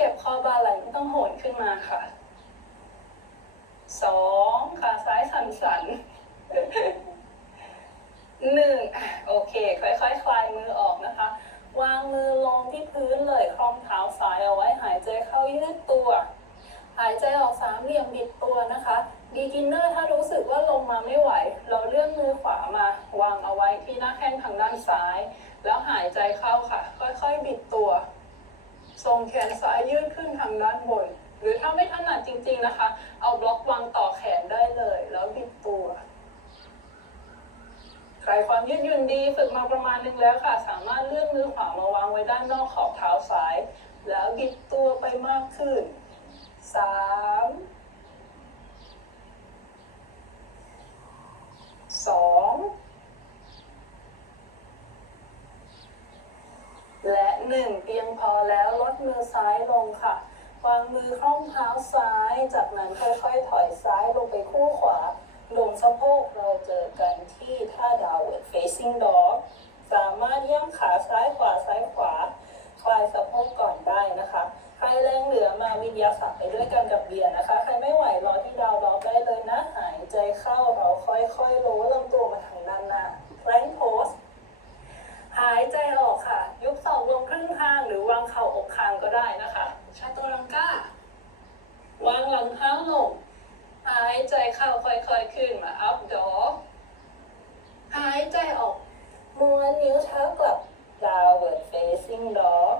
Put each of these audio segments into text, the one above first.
เก็บคอบ่าไหล่ไม่ต้องโหนขึ้นมาค่ะสองขาซ้ายสันสันหนึ่งโอเค ค่อยๆคลายมือออกนะคะ วางมือลงที่พื้นเลยคล่อมเท้าซ้ายเอาไว้หายใจเข้ายืดตัว หายใจออกสามเหลี่ยมบิดตัวนะคะ beginner ถ้ารู้สึกว่าลงมาไม่ไหว เราเลื่อนมือขวามาวางเอาไว้ที่หน้าแข้งทางด้านซ้าย แล้วหายใจเข้าค่ะ ค่อยๆบิดตัว ทรงแขนซ้ายยืดขึ้นทางด้านบน หรือถ้าไม่ถนัดจริง ๆนะคะ เอาบล็อกวางต่อแขนได้เลย แล้วบิดตัวใครความยืดหยุ่นดีฝึกมาประมาณนึงแล้วค่ะ สามารถเลื่อนมือขวามาวางไว้ด้านนอกขอบเท้าซ้าย แล้วบิดตัวไปมากขึ้นสามสองและหนึ่งเพียงพอแล้วลดมือซ้ายลงค่ะ วางมือคล่องเท้าซ้าย จากนั้นค่อยๆถอยซ้ายลงไปคู่ขวา ลงสะโพกเราเจอกันที่ท่าดาวเวิร์ด facing dog สามารถย่ำขาซ้ายขวาซ้ายขวา คลายสะโพกก่อนได้นะคะ ใครแรงเหลือมาวิทยาสับไปด้วยกันกับเบียร์นะคะ ใครไม่ไหวรอที่ดาวล็อกได้เลยนะ หายใจเข้าเราค่อยๆโล้ลำตัวมาทางด้านหน้า plank pose หายใจออกค่ะ ยุบศอกลงครึ่งข้างหรือวางเข่าอกคางก็ได้นะคะชาโตรังกาวางหลังเท้าลง หายใจเข้าค่อยๆขึ้นมา up dog หายใจออกม้วนนิ้วเท้ากลับ downward facing dog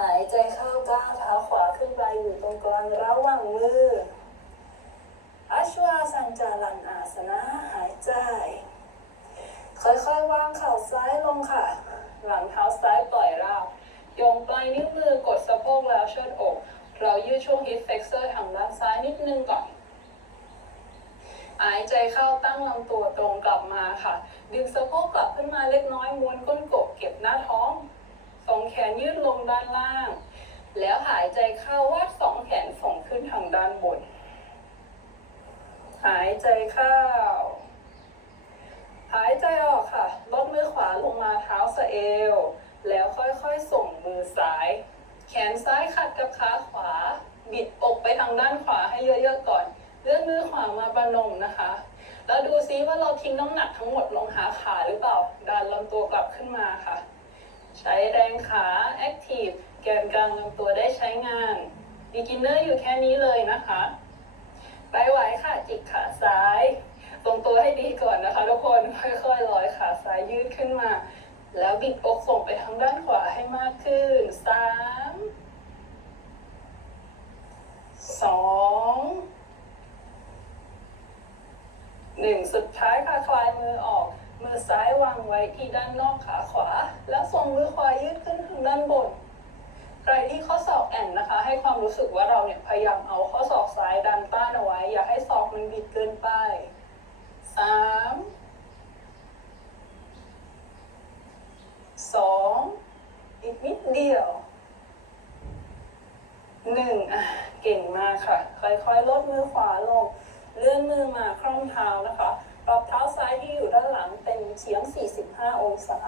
หายใจเข้าก้าวเท้าขวาขึ้นไปอยู่ตรงกลางระหว่างมืออัชวาสันจารันอาสนะหายใจ ค่อยๆ วางเข่าซ้ายลงค่ะ หลังเท้าซ้ายปล่อยราบโยงปลายนิ้วมือกดสะโพกแล้วเชิดอก เรา ยืดช่วง hip flexor ทางด้านซ้ายนิดนึงก่อน หายใจเข้าตั้งลำตัวตรงกลับมาค่ะ ดึงสะโพกกลับขึ้นมาเล็กน้อยม้วนก้นกบเก็บหน้าท้องส่งแขนยืดลงด้านล่าง แล้วหายใจเข้าวาดสองแขนส่งขึ้นทางด้านบน หายใจเข้า หายใจออกค่ะ ลดมือขวาลงมาเท้าสะเอว แล้วค่อยๆส่งมือซ้าย แขนซ้ายขัดกับขาขวา บิดอกไปทางด้านขวาให้เยอะๆก่อน เลื่อนมือขวามาประนมนะคะ แล้วดูซิว่าเราทิ้งน้ำหนักทั้งหมดลงหาขาหรือเปล่า ดันลำตัวกลับขึ้นมาค่ะ ใช้แรงขา Active แกนกลางลำตัวได้ใช้งาน Beginner อยู่แค่นี้เลยนะคะ ไปไหวค่ะ จิกขาซ้าย ตรงตัวให้ดีก่อนนะคะทุกคน ค่อยๆลอยขาซ้ายยืดขึ้นมา แล้วบิดอกส่งไปทางด้านขวาให้มากขึ้นสาม สองหนึ่งสุดท้ายค่ะคลายมือออก มือซ้ายวางไว้ที่ด้านนอกขาขวา แล้วส่งมือขวายืดขึ้นทางด้านบน ใครที่ข้อศอกแอนนะคะ ให้ความรู้สึกว่าเราเนี่ยพยายามเอาข้อศอกซ้ายดันต้านเอาไว้ อย่าให้ศอกมันบิดเกินไปสามสองอีกนิดเดียวหนึ่งอะเก่งมากค่ะ ค่ อยลดมือขวาลง เลื่อนมือมาคล่อมเท้านะคะปรับเท้าซ้ายที่อยู่ด้านหลังเป็นเฉียง 45 องศา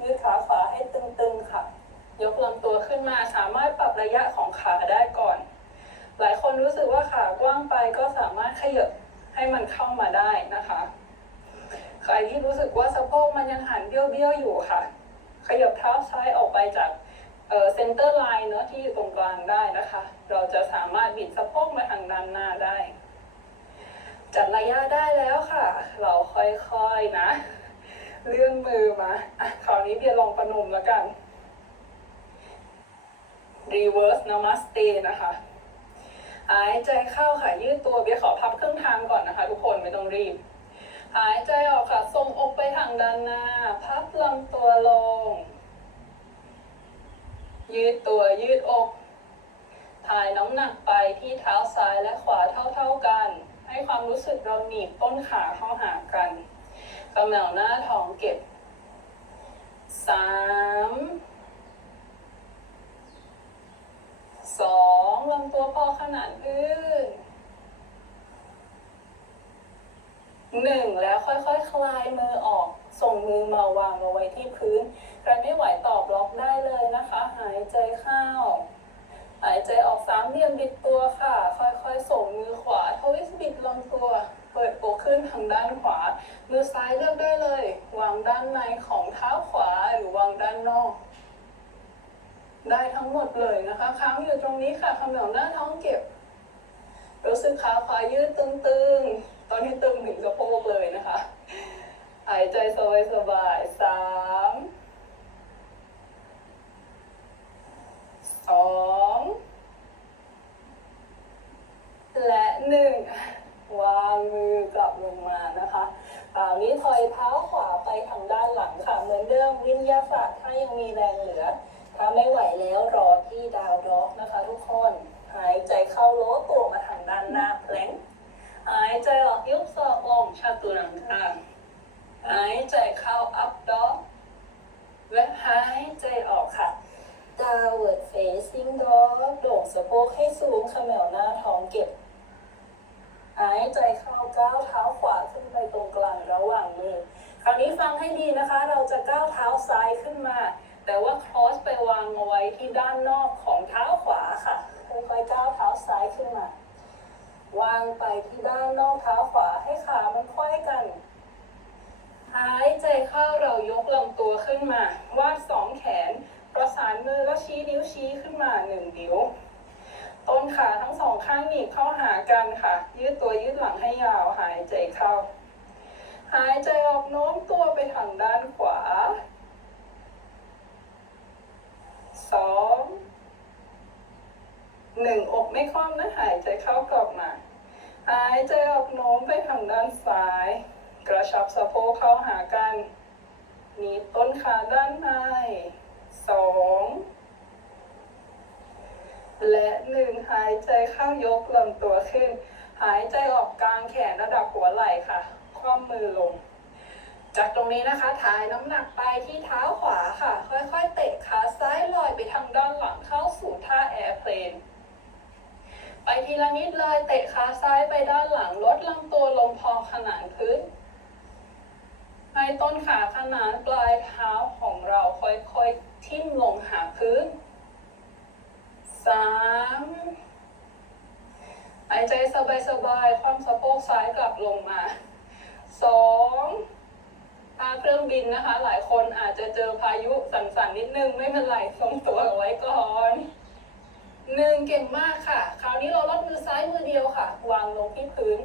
ยืดขาขวาให้ตึงๆค่ะ ยกลำตัวขึ้นมาสามารถปรับระยะของขาได้ก่อน หลายคนรู้สึกว่าขากว้างไปก็สามารถขยับให้มันเข้ามาได้นะคะ ใครที่รู้สึกว่าสะโพกมันยังหันเบี้ยวๆอยู่ค่ะ ขยับเท้าซ้ายออกไปจาก เซนเตอร์ไลน์เนอะที่อยู่ตรงกลางได้นะคะ เราจะสามารถบิดสะโพกมาทางด้านหน้าได้ จัดระยะได้แล้วค่ะ เราค่อยๆนะ เลื่อนมือมาอะคราวนี้เบียร์ลองประนมแล้วกัน reverse namaste นะคะหายใจเข้าค่ะ ยืดตัวเบียร์ขอพับเครึ่องทางก่อนนะคะ ทุกคนไม่ต้องรีบ หายใจออกค่ะส่งอกไปทางด้านหน้า พับลำตัวลง ยืดตัวยืดอกถ่ายน้ำหนักไปที่เท้าซ้ายและขวาเท่าๆกัน ให้ความรู้สึกเราหนีบต้นขาเข้าหากันกำเหนาหน้าท้องเก็บสามสองลำตัวพอขนาดพื้นหนึ่งแล้วค่อยๆคคลายมือออก ส่งมือมาวางเอาไว้ที่พื้น ใครไม่ไหวตอบล็อกได้เลยนะคะ หายใจเข้า หายใจออกสามเหลี่ยมบิดตัวค่ะ ค่อยๆ ส่งมือขวาทวิสบิดลงตัว เปิดอกขึ้นทางด้านขวา มือซ้ายเลือกได้เลย วางด้านในของเท้าขวาหรือวางด้านนอกได้ทั้งหมดเลยนะคะ ค้างอยู่ตรงนี้ค่ะคำเหนียหน้าท้องเก็บ รู้สึกขาขวายืดตึงๆ ตอนนี้ตึงถึงสะโพกเลยนะคะ หายใจสบายๆสามสองและหนึ่งวางมือกลับลงมานะคะคราวนี้ถอยเท้าขวาไปทางด้านหลังค่ะ เหมือนเดิมวินยาศาสตร์ถ้ายังมีแรงเหลือ ถ้าไม่ไหวแล้วรอที่ดาวด็อกนะคะ ทุกคน หายใจเข้าโลตัวมาทางด้านหน้าแพลงหายใจออกยุบศอกลงชาตุรังคาง หายใจเข้าอัพด็อกและหายใจออกค่ะ downward facing dog โด่งสะโพกให้สูงขมวหน้าท้องเก็บ หายใจเข้าก้าวเท้าขวาขึ้นไปตรงกลางระหว่างมือ คราวนี้ฟังให้ดีนะคะ เราจะก้าวเท้าซ้ายขึ้นมา แต่ว่า cross ไปวางเอาไว้ที่ด้านนอกของเท้าขวาค่ะ ค่อยๆก้าวเท้าซ้ายขึ้นมา วางไปที่ด้านนอกเท้าขวาให้ขามันค่อยกัน หายใจเข้าเรายกลำตัวขึ้นมาวาดสองแขน ประสานมือแล้วชี้นิ้วชี้ขึ้นมาหนึ่งนิ้ว ต้นขาทั้งสองข้างหนีบเข้าหากันค่ะ ยืดตัวยืดหลังให้ยาวหายใจเข้า หายใจออกโน้มตัวไปทางด้านขวาสองหนึ่งอกไม่คว่ำนะหายใจเข้ากลับมา หายใจออกโน้มไปทางด้านซ้าย กระชับสะโพกเข้าหากันหนีบต้นขาด้านในสองและหนึ่งหายใจเข้ายกลำตัวขึ้น หายใจออกกลางแขนระดับหัวไหล่ค่ะ คว่ำมือลง จากตรงนี้นะคะถ่ายน้ำหนักไปที่เท้าขวาค่ะ ค่อยๆ เตะขาซ้ายลอยไปทางด้านหลังเข้าสู่ท่าแอร์เพลนไปทีละนิดเลยเตะขาซ้ายไปด้านหลังลดลำตัวลงพอขนานพื้น ให้ต้นขาขนานปลายเท้าของเราค่อยๆทิ่มลงหาพื้นสามหายใจสบายๆ ความสะโพกซ้ายกลับลงมาสองถ้าเครื่องบินนะคะ หลายคนอาจจะเจอพายุสั่นๆนิดนึง ไม่เป็นไรทรงตัวเอาไว้ก่อนหนึ่งเก่งมากค่ะ คราวนี้เราลดมือซ้ายมือเดียวค่ะ วางลงที่พื้น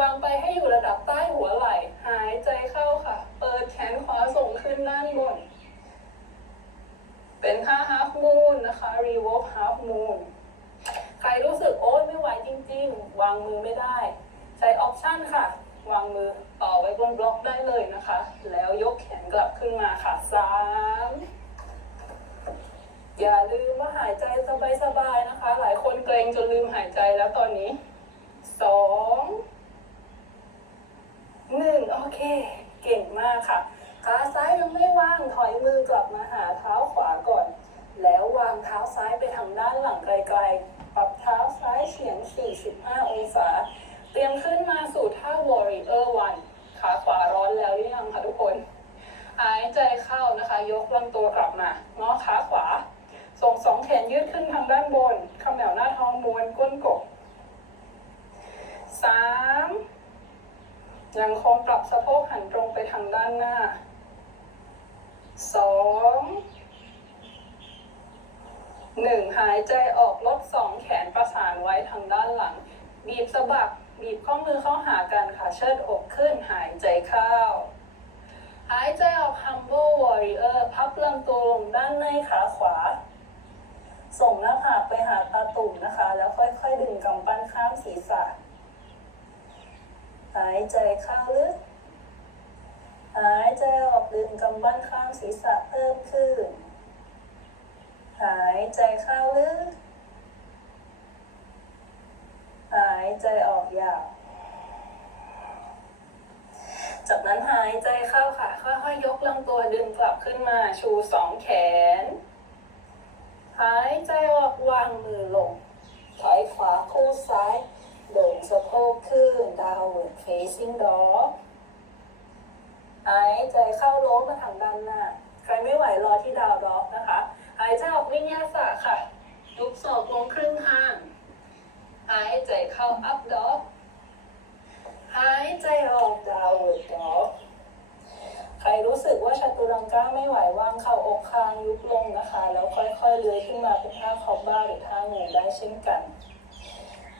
วางไปให้อยู่ระดับใต้หัวไหล่ หายใจเข้าค่ะ เปิดแขนขวาส่งขึ้นด้านบน เป็นท่า half moon นะคะ revolve half moon ใครรู้สึกโอ๊ยไม่ไหวจริง ๆ วางมือไม่ได้ ใช้ออปชั่นค่ะ วางมือต่อไว้บนบล็อกได้เลยนะคะ แล้วยกแขนกลับขึ้นมาค่ะสามอย่าลืมว่าหายใจสบายๆนะคะ หลายคนเกรงจนลืมหายใจแล้วตอนนี้สอง หนึ่งโอเค เก่งมากค่ะ ขาซ้ายยังไม่ว่างถอยมือกลับมาหาเท้าขวาก่อน แล้ววางเท้าซ้ายไปทางด้านหลังไกลๆ ปรับเท้าซ้ายเฉียง 45 องศา เตรียมขึ้นมาสู่ท่า warrior one ขาขวาร้อนแล้วหรือยังคะทุกคน หายใจเข้านะคะ ยกลำตัวกลับมางอขาขวา ส่งสองแขนยืดขึ้นทางด้านบนขมวหน้าท้องม้วนก้นกบสาม ยังคงปรับสะโพกหันตรงไปทางด้านหน้าสองหนึ่งหายใจออกลดสองแขนประสานไว้ทางด้านหลัง บีบสะบัก บีบข้อมือเข้าหากันค่ะ เชิดอกขึ้น หายใจเข้า หายใจออก humble warrior พับลำตัวลงด้านในขาขวา ส่งหน้าผากไปหาตาตุ่มนะคะ แล้วค่อยๆ ดึงกำปั้นข้ามศีรษะ หายใจเข้าลึก หายใจออกดึงกำปั้นข้ามศีรษะเพิ่มขึ้น หายใจเข้าลึก หายใจออกยาว จากนั้นหายใจเข้าค่ะ ค่อยๆยกลำตัวดึงกลับขึ้นมา ชูสองแขน หายใจออกวางมือลงถอยขวาคู่ซ้าย โด่งสะโพกขึ้น downward facing dog หายใจเข้าโล้มมาทางด้านหน้า ใครไม่ไหวรอที่ดาวด็อกนะคะ หายใจออกวิญญาสะค่ะยกศอกลงครึ่งข้าง หายใจเข้า up dog หายใจออก downward dog ใครรู้สึกว่าชาตุรังก้าไม่ไหววางเข่าอกคางยุบลงนะคะ แล้วค่อยๆเลื้อยขึ้นมาเป็นท่าคอบบ้าหรือท่างูได้เช่นกัน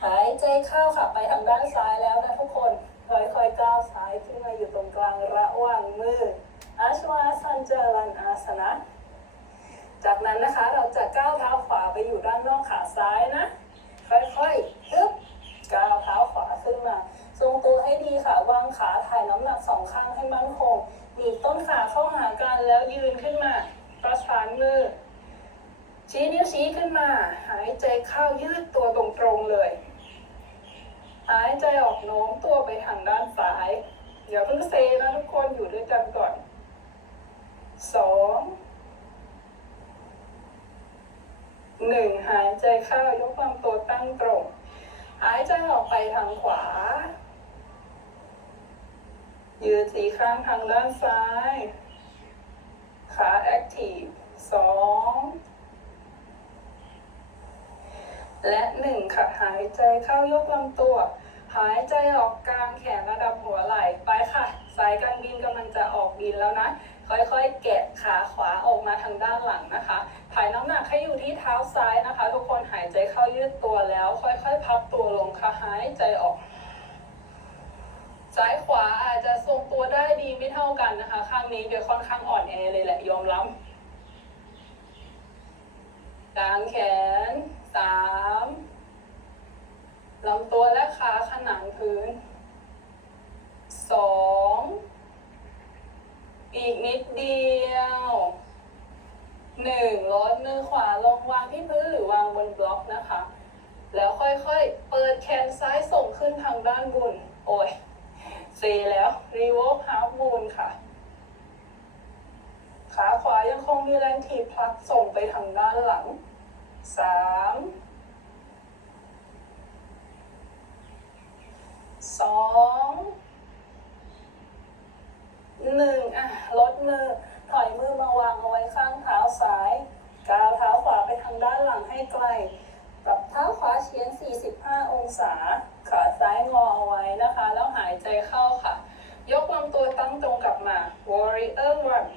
หายใจเข้าค่ะไปทางด้านซ้ายแล้วนะทุกคนค่อยๆก้าวซ้ายขึ้นมาอยู่ตรงกลางระหว่างมืออาชวาสันเจรันอาสนะ จากนั้นนะคะเราจะก้าวเท้าขวาไปอยู่ด้านนอกขาซ้ายนะ ค่อยๆฮึบก้าวเท้าขวาขึ้นมา ทรงตัวให้ดีค่ะ วางขาถ่ายน้ำหนักสองข้างให้มั่นคงหนีบต้นขาเข้าหากันแล้วยืนขึ้นมาประสานมือ ชี้นิ้วชี้ขึ้นมา หายใจเข้ายืดตัวตรงๆเลย หายใจออกโน้มตัวไปทางด้านซ้ายอย่าเพิ่งเซนะทุกคนอยู่ด้วยกันก่อนสองหนึ่งหายใจเข้ายกลำตัวตั้งตรง หายใจออกไปทางขวา ยืดสีข้างทางด้านซ้าย ขาแอคทีฟสอง และหนึ่งค่ะหายใจเข้ายกลำตัว หายใจออกกลางแขนระดับหัวไหล่ไปค่ะ สายการบินกำลังจะออกบินแล้วนะ ค่อยๆ แกะขาขวาออกมาทางด้านหลังนะคะ ถ่ายน้ำหนักให้อยู่ที่เท้าซ้ายนะคะ ทุกคนหายใจเข้ายืดตัวแล้ว ค่อยๆ พับตัวลงค่ะหายใจออกซ้ายขวาอาจจะทรงตัวได้ดีไม่เท่ากันนะคะ ข้างนี้เดี๋ยวค่อนข้างอ่อนแอเลยแหละยอมรับกลางแขน ลำตัวและขาขนังพื้นสองอีกนิดเดียวหนึ่งลดมือขวาลงวางที่พื้นหรือวางบนบล็อกนะคะ แล้วค่อยๆ เปิดแขนซ้ายส่งขึ้นทางด้านบน โอ้ยเซแล้ว รีเวิร์คฮาร์บูนค่ะ ขาขวายังคงมีแรงถีบพลัดส่งไปทางด้านหลังสาม สองหนึ่งอะลดมือถอยมือมาวางเอาไว้ข้างเท้าซ้ายก้าวเท้าขวาไปทางด้านหลังให้ไกลปรับเท้าขวาเฉียง 45 องศา ขาซ้ายงอเอาไว้นะคะ แล้วหายใจเข้าค่ะ ยกลำตัวตั้งตรงกลับมา warrior one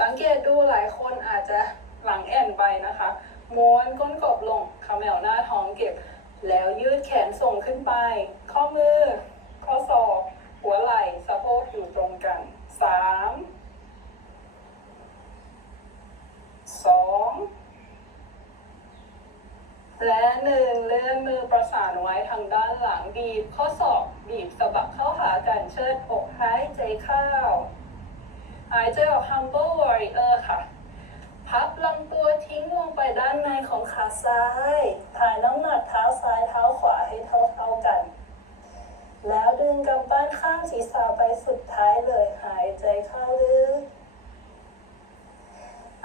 สังเกตดูหลายคนอาจจะหลังแอนไปนะคะ ม้วนก้นกบลงเขมวหน้า แล้วยืดแขนส่งขึ้นไป ข้อมือ ข้อศอก หัวไหล่ สะโพกอยู่ตรงกันสามสองและหนึ่งเลื่อนมือประสานไว้ทางด้านหลังบีบ ข้อศอกบีบสะบักเข้าหากันเชิดอกหายใจเข้า หายใจออก humble warrior ค่ะ พับลำตัวทิ้งลงไปด้านในของขาซ้าย ถ่ายน้ำหนักเท้าซ้ายเท้าขวาให้เท่าเท่าๆกัน แล้วดึงกำปั้นข้างศีรษะไปสุดท้ายเลย หายใจเข้าลึก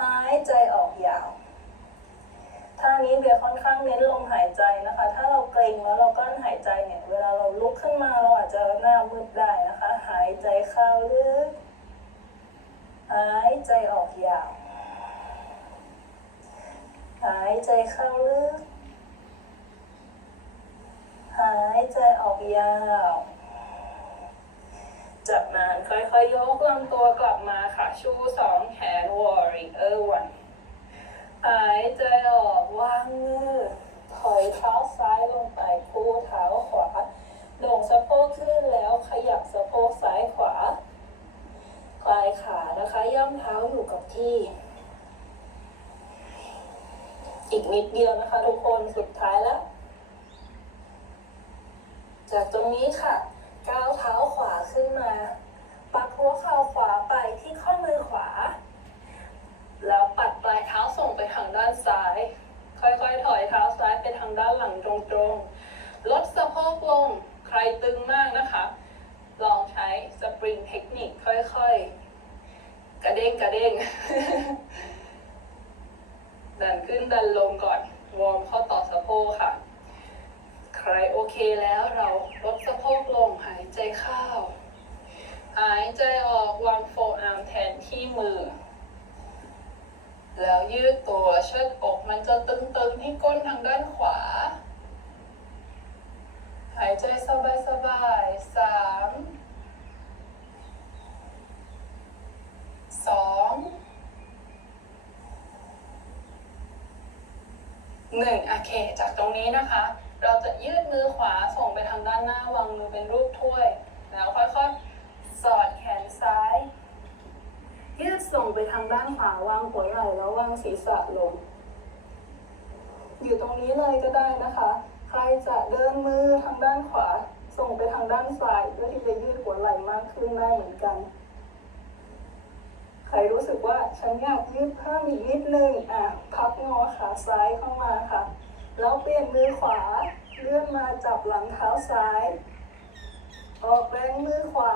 หายใจออกยาวท่านี้เบียร์ค่อนข้างเน้นลมหายใจนะคะ ถ้าเราเกรงแล้วเรากั้นหายใจเนี่ย เวลาเราลุกขึ้นมาเราอาจจะหน้ามืดได้นะคะ หายใจเข้าลึก หายใจออกยาว หายใจเข้าลึก หายใจออกยาวจากนั้นค่อยๆยกลำตัวกลับมาค่ะ ชูสองแขน warrior one หายใจออกวางมือถอยเท้าซ้ายลงไปคู่เท้าขวาโด่งสะโพกขึ้นแล้วขยับสะโพกซ้ายขวาคลายขานะคะ ย่ำเท้าอยู่กับที่ อีกนิดเดียวนะคะ ทุกคนสุดท้ายแล้ว จากตรงนี้ค่ะ ก้าวเท้าขวาขึ้นมา ปักหัวเข่าขวาไปที่ข้อมือขวา แล้วปัดปลายเท้าส่งไปทางด้านซ้าย ค่อยๆ ถอยเท้าซ้ายไปทางด้านหลังตรงๆ ลดสะโพกลง ใครตึงมากนะคะ ลองใช้สปริงเทคนิคค่อยๆ กระเด้งกระเด้ง ดันขึ้นดันลงก่อน วอร์มข้อต่อสะโพกค่ะ ใครโอเคแล้วเราลดสะโพกลงหายใจเข้า หายใจออกวางโฟอาร์มแทนที่มือ แล้วยืดตัวเชิดอกมันจะตึงๆที่ก้นทางด้านขวา หายใจสบายๆสามหนึ่ง โอเค จากตรงนี้นะคะ เราจะยืดมือขวาส่งไปทางด้านหน้าวางมือเป็นรูปถ้วย แล้วค่อยๆ สอดแขนซ้าย ยืดส่งไปทางด้านขวาวางหัวไหล่แล้ววางศีรษะลง อยู่ตรงนี้เลยก็ได้นะคะ ใครจะเดินมือทางด้านขวา ส่งไปทางด้านซ้ายเพื่อที่จะยืดหัวไหล่มากขึ้นได้เหมือนกัน ใครรู้สึกว่าฉันอยากยืดเพิ่มอีกนิดนึงอะพับงอขาซ้ายเข้ามาค่ะ แล้วเปลี่ยนมือขวาเลื่อนมาจับหลังเท้าซ้าย ออกแรงมือขวา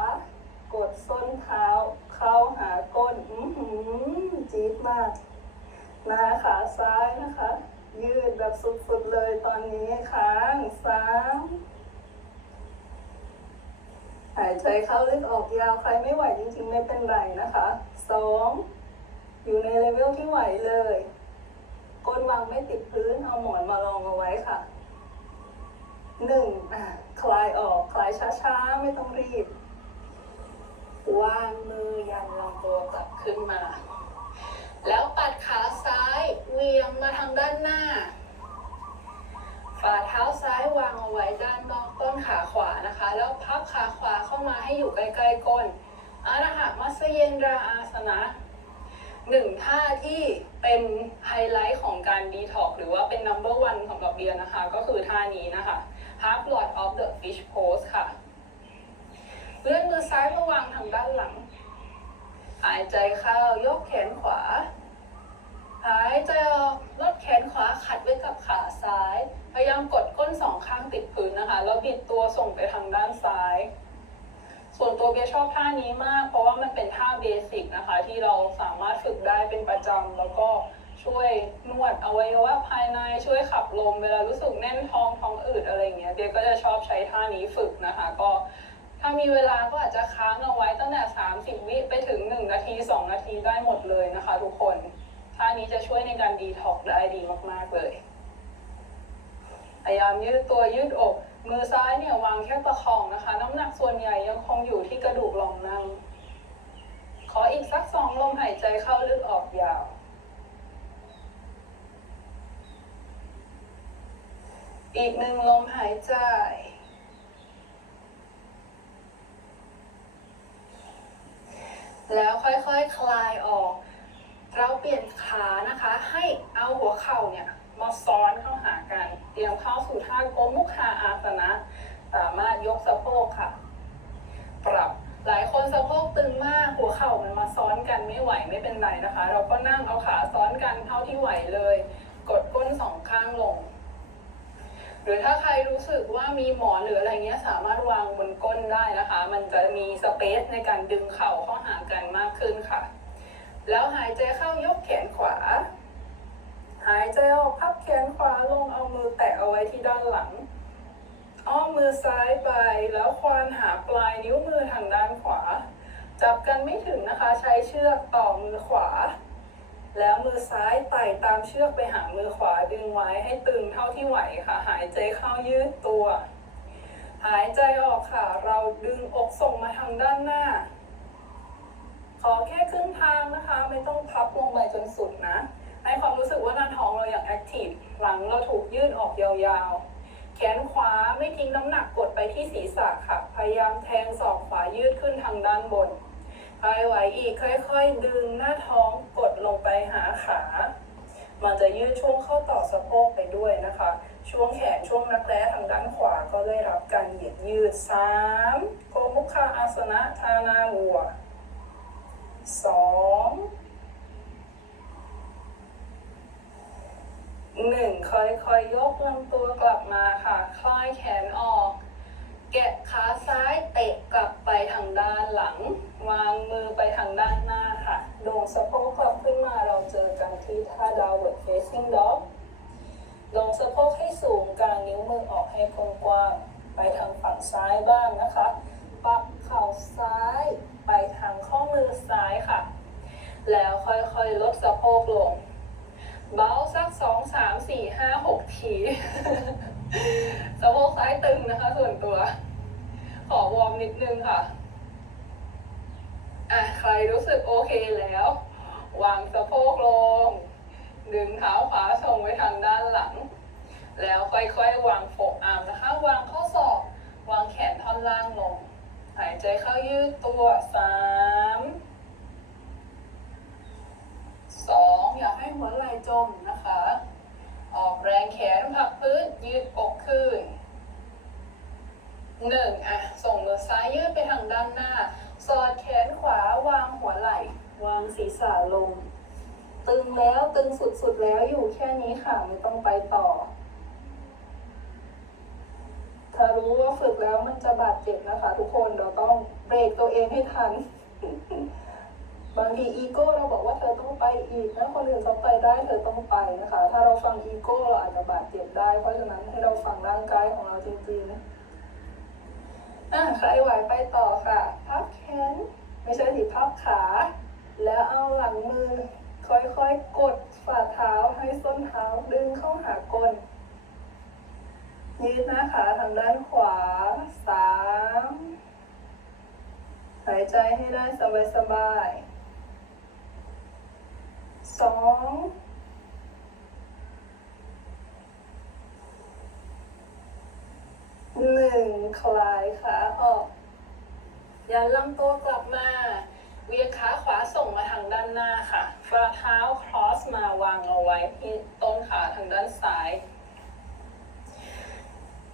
กดส้นเท้า เข้าหาก้นอือหือจี๊ดมากหน้าขาซ้ายนะคะ ยืดแบบสุดๆเลยตอนนี้ค้างสามหายใจเข้าลึกออกยาวใครไม่ไหวจริงๆไม่เป็นไรนะคะ สองอยู่ในเลเวลที่ไหวเลย ก้นวางไม่ติดพื้น เอาหมอนมารองเอาไว้ค่ะหนึ่งอะคลายออก คลายช้าๆ ไม่ต้องรีบ วางมือยันลำตัวกลับขึ้นมา แล้วปัดขาซ้ายเวียงมาทางด้านหน้า ฝ่าเท้าซ้ายวางเอาไว้ด้านนอกต้นขาขวานะคะ แล้วพับขาขวาเข้ามาให้อยู่ใกล้ๆก้น อานะหะมัสเยนราอาสนะหนึ่งท่าที่เป็นไฮไลท์ของการดีท็อกหรือว่าเป็น number one สำหรับเบียร์นะคะ ก็คือท่านี้นะคะ half lord of the fish pose ค่ะ เลื่อนมือซ้ายมาวางทางด้านหลัง หายใจเข้ายกแขนขวา หายใจออกลดแขนขวาขัดไว้กับขาซ้าย พยายามกดก้นสองข้างติดพื้นนะคะ แล้วบิดตัวส่งไปทางด้านซ้าย ส่วนตัวเบียชอบท่านี้มาก เพราะว่ามันเป็นท่าเบสิกนะคะ ที่เราสามารถฝึกได้เป็นประจำแล้วก็ช่วยนวดอวัยวะภายในช่วยขับลมเวลารู้สึกแน่นท้องท้องอืดอะไรเงี้ยเบียก็จะชอบใช้ท่านี้ฝึกนะคะ ก็ถ้ามีเวลาก็อาจจะค้างเอาไว้ตั้งแต่ 30 วิไปถึง 1 นาที 2 นาทีได้หมดเลยนะคะ ทุกคนท่านี้จะช่วยในการดีท็อกได้ดีมากๆเลยพยายามยืดตัวยืดอก มือซ้ายเนี่ยวางแค่ประคองนะคะ น้ำหนักส่วนใหญ่ยังคงอยู่ที่กระดูกรองนั่ง ขออีกสักสองลมหายใจเข้าลึกออกยาวอีกหนึ่งลมหายใจ แล้วค่อยๆคคลายออก เราเปลี่ยนขานะคะ ให้เอาหัวเข่าเนี่ย มาซ้อนเข้าหา กันเตรียมเข้าสู่ท่าโกมุขาอาสนะ สามารถยกสะโพกค่ะ ปรับหลายคนสะโพกตึงมากหัวเข่ามันมาซ้อนกันไม่ไหวไม่เป็นไรนะคะ เราก็นั่งเอาขาซ้อนกันเท่าที่ไหวเลย กดก้นสองข้างลง หรือถ้าใครรู้สึกว่ามีหมอนหรืออะไรเงี้ยสามารถวางบนก้นได้นะคะ มันจะมีสเปซในการดึงเข่าเข้าหากันมากขึ้นค่ะ แล้วหายใจเข้ายกแขนขวา หายใจออกพับแขนขวาลงเอามือแตะเอาไว้ที่ด้านหลัง อ้อมมือซ้ายไปแล้วควานหาปลายนิ้วมือทางด้านขวา จับกันไม่ถึงนะคะใช้เชือกต่อมือขวา แล้วมือซ้ายไต่ตามเชือกไปหามือขวาดึงไว้ให้ตึงเท่าที่ไหวค่ะ หายใจเข้ายืดตัว หายใจออกค่ะ เราดึงอกส่งมาทางด้านหน้า ขอแค่ครึ่งทางนะคะ ไม่ต้องพับลงไปจนสุดนะ ให้ความรู้สึกว่าหน้าท้องเราอย่างแอคทีฟหลังเราถูกยื่นออกยาวๆ แขนขวาไม่ทิ้งน้ำหนักกดไปที่ศีรษะค่ะ พยายามแทงศอกขวายืดขึ้นทางด้านบนคลายไหวอีกค่อยๆ ดึงหน้าท้องกดลงไปหาขา มันจะยืดช่วงเข้าต่อสะโพกไปด้วยนะคะ ช่วงแขนช่วงนักแร้ทางด้านขวาก็ได้รับการเหยียดยืดสามโคมุขคาอาสนะทานาหัวง หนึ่งค่อยๆยกลำตัวกลับมาค่ะ คลายแขนออก แกะขาซ้ายเตะกลับไปทางด้านหลัง วางมือไปทางด้านหน้าค่ะ โด่งสะโพกกลับขึ้นมาเราเจอกันที่ท่า downward facing dog ลงสะโพกให้สูงกลางนิ้วมือออกให้กว้างๆไปทางฝั่งซ้ายบ้างนะคะ ปักเข่าซ้ายไปทางข้อมือซ้ายค่ะ แล้วค่อยๆลดสะโพกลง เบาสักสองสามสี่ห้าหกทีสะโพกซ้ายตึงนะคะ ส่วนตัว ขอวอร์มนิดนึงค่ะ อะ ใครรู้สึกโอเคแล้ว วางสะโพกลง ดึงเท้าขวาส่งไปทางด้านหลัง แล้วค่อยๆ วางโฟกอาร์มนะคะ วางข้อศอก วางแขนท่อนล่างลง หายใจเข้ายืดตัวสาม สองอย่าให้หัวไหล่จมนะคะ ออกแรงแขนผลักพื้นยืดอกขึ้นหนึ่งอะ ส่งมือซ้ายยืดไปทางด้านหน้า สอดแขนขวาวางหัวไหล่ วางศีรษะลง ตึงแล้วตึงสุดๆแล้วอยู่แค่นี้ค่ะ ไม่ต้องไปต่อถ้ารู้ว่าฝึกแล้วมันจะบาดเจ็บนะคะ ทุกคนเราต้องเบรกตัวเองให้ทัน บางทีอีโก้เราบอกว่าเธอต้องไปอีกนะคนอื่นเขาไปได้เธอต้องไปนะคะ ถ้าเราฟังอีโก้เราอาจจะบาดเจ็บได้ เพราะฉะนั้นให้เราฟังร่างกายของเราจริงๆอะใครไหวไปต่อค่ะ พับแขนไม่ใช่สิพับขา แล้วเอาหลังมือ ค่อยๆกดฝ่าเท้าให้ส้นเท้าดึงเข้าหาก้นยืดหน้าขาทางด้านขวาสามหายใจให้ได้สบายๆ สองหนึ่งคลายขาออก ยันลำตัวกลับมา เวียงขาขวาส่งมาทางด้านหน้าค่ะฝ่าเท้าครอสมาวางเอาไว้ที่ต้นขาทางด้านซ้าย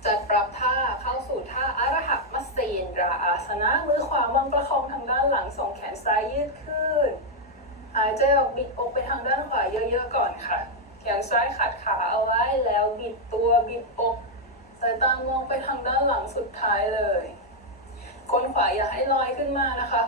จัดปรับท่าเข้าสู่ท่าอารหัตมัสเยนราอาสนะมือขวาวางประคองทางด้านหลังส่งแขนซ้ายยืดขึ้น หายใจออกบิดอกไปทางด้านขวาเยอะๆก่อนค่ะแขนซ้ายขัดขาเอาไว้แล้วบิดตัวบิดอกสายตามองไปทางด้านหลังสุดท้ายเลยก้นขวาอย่าให้ลอยขึ้นมานะคะ